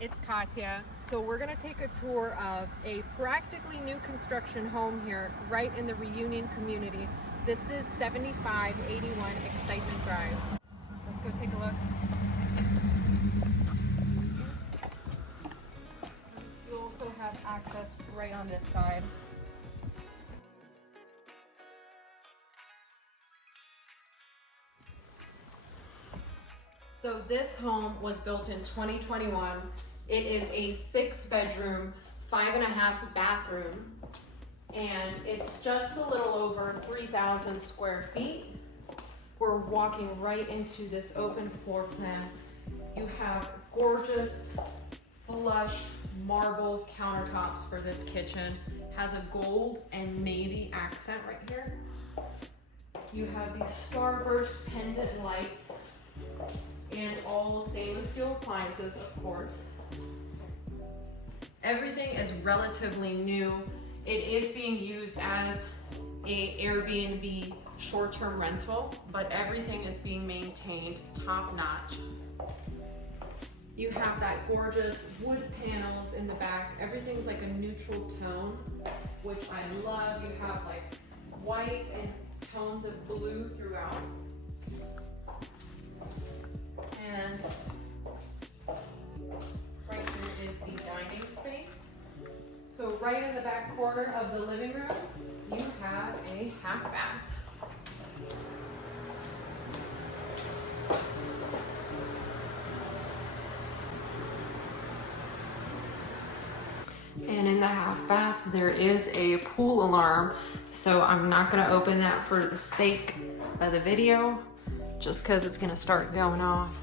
It's Katya. So we're gonna take a tour of a practically new construction home here right in the Reunion community. This is 7581 Excitement Drive. Let's go take a look. You also have access right on this side. So this home was built in 2021. It is a 6-bedroom, 5.5 bathroom, and it's just a little over 3,000 square feet. We're walking right into this open floor plan. You have gorgeous, flush marble countertops for this kitchen. Has a gold and navy accent right here. You have these starburst pendant lights and all stainless steel appliances, of course. Everything is relatively new. It is being used as a Airbnb short-term rental, but everything is being maintained top-notch. You have that gorgeous wood panels in the back. Everything's like a neutral tone, which I love. You have like white and tones of blue throughout. And right here is the dining space. So right in the back corner of the living room, you have a half bath. And in the half bath, there is a pool alarm. So I'm not gonna open that for the sake of the video, just because it's gonna start going off.